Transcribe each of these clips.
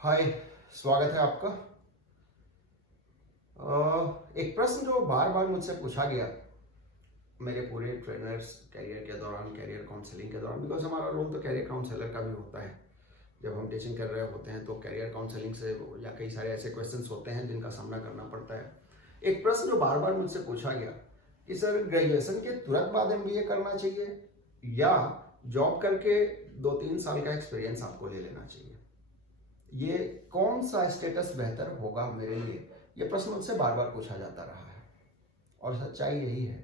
हाय, स्वागत है आपका। एक प्रश्न जो बार बार मुझसे पूछा गया मेरे पूरे ट्रेनर्स कैरियर के दौरान, कैरियर काउंसलिंग के दौरान, बिकॉज हमारा रोल तो कैरियर काउंसलर का भी होता है। जब हम टीचिंग कर रहे होते हैं तो कैरियर काउंसलिंग से या कई सारे ऐसे क्वेश्चंस होते हैं जिनका सामना करना पड़ता है। एक प्रश्न जो बार बार मुझसे पूछा गया कि सर, ग्रेजुएशन के तुरंत बाद एमबीए करना चाहिए या जॉब करके 2-3 साल का एक्सपीरियंस आपको ले लेना चाहिए, ये कौन सा स्टेटस बेहतर होगा मेरे लिए, ये प्रश्न मुझसे बार बार पूछा जाता रहा है। और सच्चाई यही है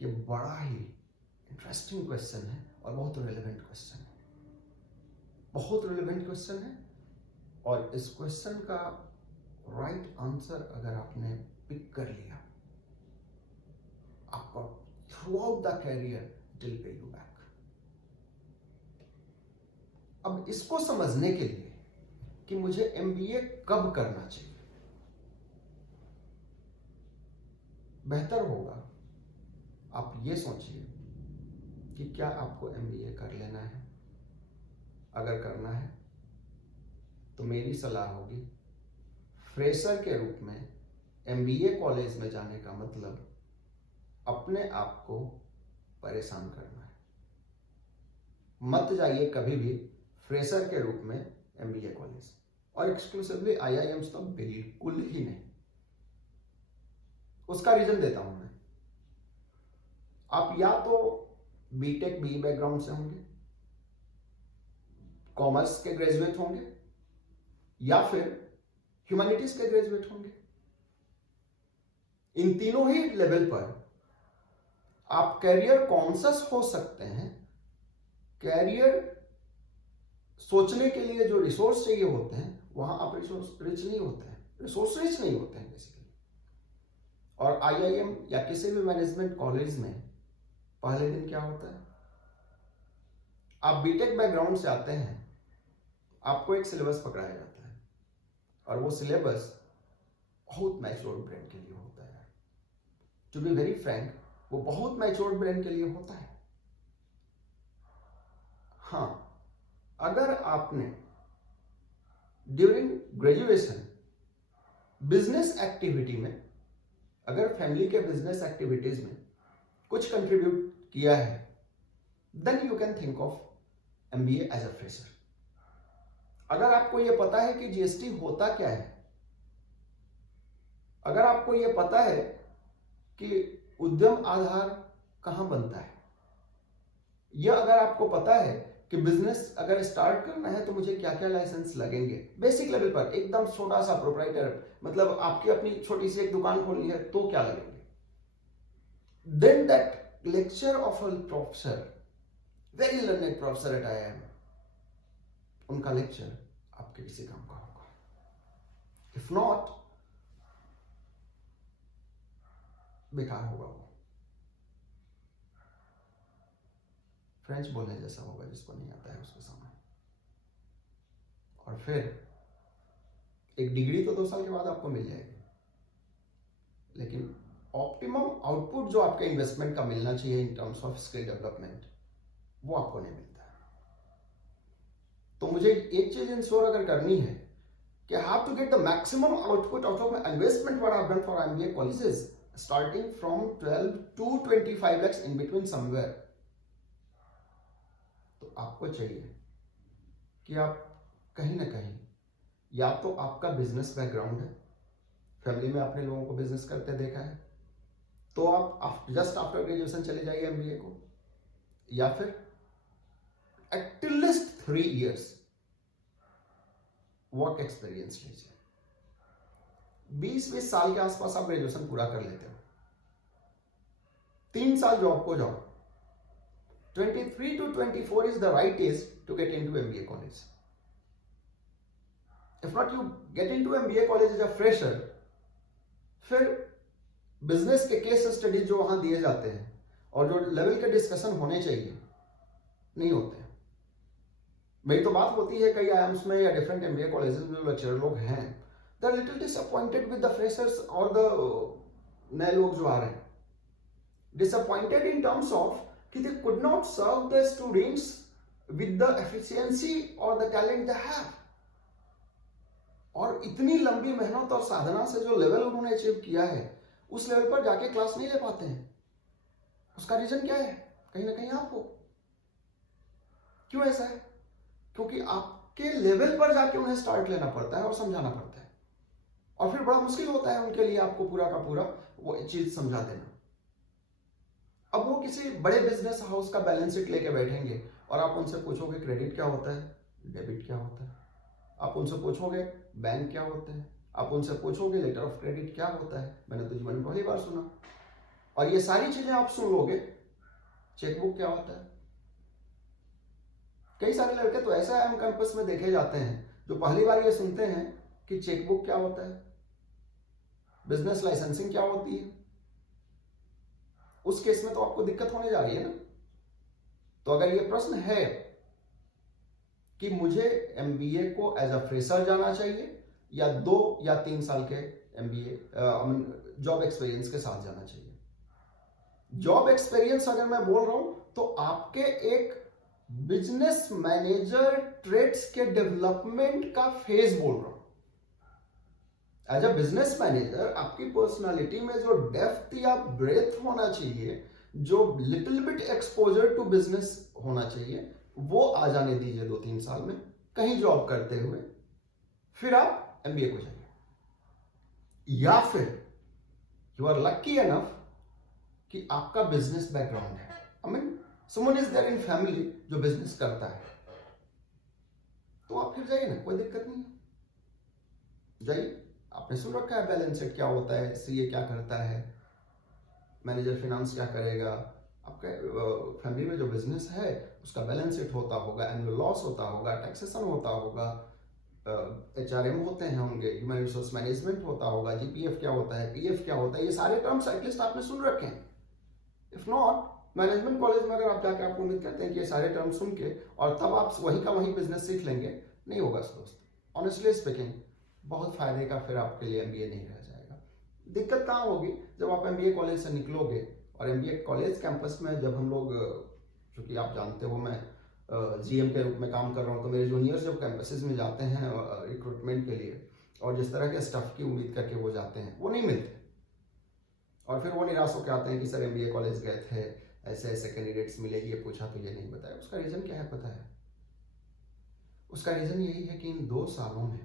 कि बड़ा ही इंटरेस्टिंग क्वेश्चन है और बहुत रिलेवेंट क्वेश्चन है, बहुत रिलेवेंट क्वेश्चन है। और इस क्वेश्चन का राइट आंसर अगर आपने पिक कर लिया, आपका throughout the career it will pay you back. अब इसको समझने के लिए कि मुझे एमबीए कब करना चाहिए, बेहतर होगा आप ये सोचिए कि क्या आपको एमबीए कर लेना है। अगर करना है तो मेरी सलाह होगी, फ्रेशर के रूप में एमबीए कॉलेज में जाने का मतलब अपने आप को परेशान करना है। मत जाइए कभी भी फ्रेशर के रूप में एमबीए कॉलेज, और एक्सक्लूसिवली आईआईएम्स तो बिल्कुल ही नहीं। उसका रीजन देता हूं मैं। आप या तो बीटेक बी बैकग्राउंड से होंगे, कॉमर्स के ग्रेजुएट होंगे, या फिर ह्यूमैनिटीज के ग्रेजुएट होंगे। इन तीनों ही लेवल पर आप कैरियर कॉन्शियस हो सकते हैं। कैरियर सोचने के लिए जो रिसोर्स चाहिए होते हैं वहां आप रिसोर्स रिच नहीं होते हैं, रिसोर्स रिच नहीं होते हैं बेसिकली। और आईआईएम या किसी भी मैनेजमेंट कॉलेज में पहले दिन क्या होता है, आप बीटेक बैकग्राउंड से आते हैं, आपको एक सिलेबस पकड़ाया जाता है और वो सिलेबस बहुत मैच्योर ब्रेन के लिए होता है। टू बी वेरी फ्रैंक, वो बहुत मैच्योर ब्रेन के लिए होता है। हाँ, अगर आपने ड्यूरिंग ग्रेजुएशन बिजनेस एक्टिविटी में, अगर फैमिली के बिजनेस एक्टिविटीज में कुछ कंट्रीब्यूट किया है, then you can think of MBA as a fresher. अगर आपको यह पता है कि जीएसटी होता क्या है, अगर आपको यह पता है कि उद्यम आधार कहां बनता है, यह अगर आपको पता है कि बिजनेस अगर स्टार्ट करना है तो मुझे क्या क्या लाइसेंस लगेंगे, बेसिक लेवल पर एकदम छोटा सा प्रोप्राइटर, मतलब आपकी अपनी छोटी सी एक दुकान खोलनी है तो क्या लगेंगे, then that lecture of a professor, very learned professor at IIM, उनका लेक्चर आपके किसी काम का होगा। इफ नॉट, बेकार होगा वो। फ्रेंच बोलने जैसा होगा जिसको नहीं आता है उसके सामने। और फिर एक डिग्री तो 2 साल के बाद आपको मिल जाएगी, लेकिन ऑप्टिमम आउटपुट जो आपके इन्वेस्टमेंट का मिलना चाहिए इन टर्म्स ऑफ स्किल डेवलपमेंट, वो आपको नहीं मिलता है। तो मुझे एक चीज इंश्योर अगर करनी है कि I have to get the maximum output out of my investment what I have done for MBA colleges, starting from 12 to 25 lakhs in between somewhere. तो आपको चाहिए कि आप कहीं ना कहीं, या तो आपका बिजनेस बैकग्राउंड है, फैमिली में आपने लोगों को बिजनेस करते देखा है, तो आप जस्ट आफ्टर ग्रेजुएशन चले जाइए एमबीए को, या फिर एटलीस्ट 3 years वर्क एक्सपीरियंस लीजिए। 20-20 साल के आसपास आप ग्रेजुएशन पूरा कर लेते हो, 3 साल जॉब को जाओ, 23 to 24 is the right age to get into MBA college. If not, you get into MBA college as a fresher, फिर बिजनेस के केस स्टडीज जो वहां दिए जाते हैं और जो लेवल के डिस्कशन होने चाहिए नहीं होते हैं। मेरी तो बात होती है कई आईआईएम्स में या डिफरेंट एमबीए कॉलेजेस में जो लेक्चरर लोग हैं, they are little disappointed with the freshers और द नए लोग जो आ रहे हैं, डिसअपॉइंटेड इन टर्म्स ऑफ कि they could not serve the students with the efficiency or the talent they have. और इतनी लंबी मेहनत और साधना से जो लेवल उन्होंने अचीव किया है, उस लेवल पर जाके क्लास नहीं ले पाते हैं। उसका रीजन क्या है? कहीं ना कहीं आप हो। क्यों ऐसा है? क्योंकि आपके लेवल पर जाके उन्हें स्टार्ट लेना पड़ता है और समझाना पड़ता है, और फिर बड़ा मुश्किल होता है उनके लिए आपको पूरा का पूरा वो चीज समझा देना। अब वो किसी बड़े बिजनेस हाउस का बैलेंस शीट लेके बैठेंगे और आप उनसे पूछोगे क्रेडिट क्या होता है, डेबिट क्या होता है, आप उनसे पूछोगे बैंक क्या होते हैं, आप उनसे पूछोगे लेटर ऑफ क्रेडिट क्या होता है, मैंने तो जीवन में पहली बार सुना। और ये सारी चीजें आप सुन लोगे, चेकबुक क्या होता है। कई सारे लड़के तो ऐसा एम कैंपस में देखे जाते हैं जो पहली बार ये सुनते हैं कि चेकबुक क्या होता है, बिजनेस लाइसेंसिंग क्या होती है। उस केस में तो आपको दिक्कत होने जा रही है ना। तो अगर ये प्रश्न है कि मुझे एमबीए को एज अ फ्रेशर जाना चाहिए या 2 या 3 साल के एमबीए जॉब एक्सपीरियंस के साथ जाना चाहिए, जॉब एक्सपीरियंस अगर मैं बोल रहा हूं तो आपके एक बिजनेस मैनेजर ट्रेड्स के डेवलपमेंट का फेज बोल रहा हूं। एज अ बिजनेस मैनेजर आपकी पर्सनालिटी में जो डेप्थ या ब्रेथ होना चाहिए, जो little bit exposure to business होना चाहिए, वो आ जाने दीजिए 2-3 साल में कहीं जॉब करते हुए, फिर आप एमबीए को जाइए। या फिर यू आर लकी एनफ कि आपका बिजनेस बैकग्राउंड है, I mean someone is there in family जो बिजनेस करता है, तो आप फिर जाइए ना, कोई दिक्कत नहीं है, जाइए। आपने सुन रखा है बैलेंस शीट क्या होता है, सीए क्या करता है, मैनेजर फिनांस क्या करेगा। आपका फैमिली में जो बिजनेस है उसका बैलेंस शीट होता होगा, एनुअल लॉस होता होगा, टैक्सेशन होता होगा, एचआरएम होते हैं होंगे, ह्यूमन रिसोर्स मैनेजमेंट होता होगा, जीपीएफ क्या होता है, पीएफ क्या होता है, ये सारे टर्म्स एटलीस्ट आपने सुन रखे हैं। इफ नॉट, मैनेजमेंट कॉलेज में अगर आप जाकर आप उम्मीद करते हैं कि ये सारे टर्म सुन के और तब आप वहीं का वहीं बिजनेस सीख लेंगे, नहीं होगा दोस्त। ऑनेस्टली स्पीकिंग, बहुत फायदे का फिर आपके लिए एमबीए नहीं रह जाएगा। दिक्कत कहाँ होगी? जब आप एमबीए कॉलेज से निकलोगे, और एमबीए कॉलेज कैंपस में जब हम लोग, चूंकि आप जानते हो मैं जीएम के रूप में काम कर रहा हूँ, तो मेरे जूनियर्स जब कैंपसेस में जाते हैं रिक्रूटमेंट के लिए, और जिस तरह के स्टफ की उम्मीद करके वो जाते हैं वो नहीं मिलते, और फिर वो निराश होकर आते हैं कि सर एमबीए कॉलेज गए थे, ऐसे ऐसे कैंडिडेट्स मिले, ये पूछा तो ये नहीं बताया। उसका रीजन क्या है पता है? उसका रीजन यही है कि इन 2 सालों में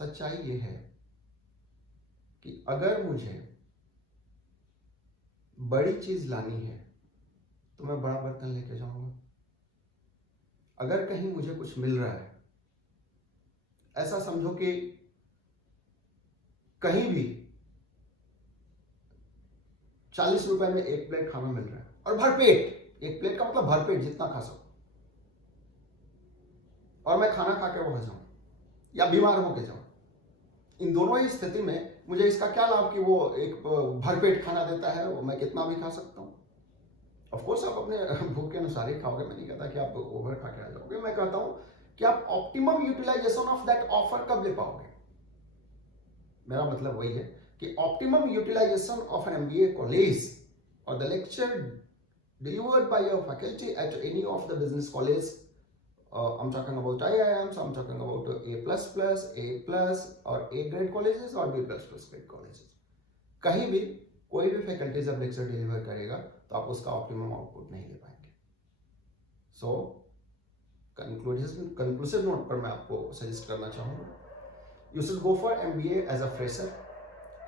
सच्चाई ये है कि अगर मुझे बड़ी चीज लानी है तो मैं बड़ा बर्तन लेके जाऊंगा। अगर कहीं मुझे कुछ मिल रहा है, ऐसा समझो कि कहीं भी 40 रुपए में 1 प्लेट खाना मिल रहा है, और भरपेट, 1 प्लेट का मतलब भरपेट, जितना खा सको, और मैं खाना खा के वहां जाऊं या बीमार होके जाऊं, इन दोनों ही स्थिति में मुझे इसका क्या लाभ कि वो एक भरपेट खाना देता है, वो मैं कितना भी खा सकता हूं। ऑफ कोर्स आप अपने भूख के अनुसार ही खाओगे, मैं नहीं कहता कि आप ओवर खा के आ जाओगे, मैं कहता हूं कि आप optimum utilisation of that offer कब ले पाओगे। मेरा मतलब वही है कि optimum utilisation of an MBA college or the lecture delivered by your faculty at any of the business college, I'm talking about IIMs, I'm talking about A++, A+ और A grade colleges और B++ grade colleges, कहीं भी कोई भी faculty जब lecture deliver करेगा तो आप उसका ऑप्टिमम आउटपुट नहीं ले पाएंगे। सो कंक्लूसिव नोट पर मैं आपको सजेस्ट करना चाहूँगा, you should go for MBA as a fresher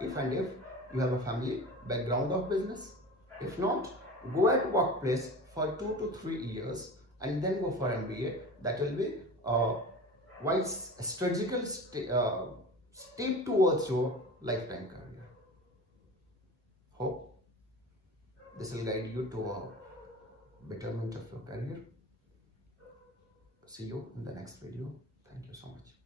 if and if you have a family background of business. If not, go at workplace for 2 to 3 years and then go for MBA. That will be a wise strategical step towards your lifetime career. Hope this will guide you to a betterment of your career. See you in the next video. Thank you so much.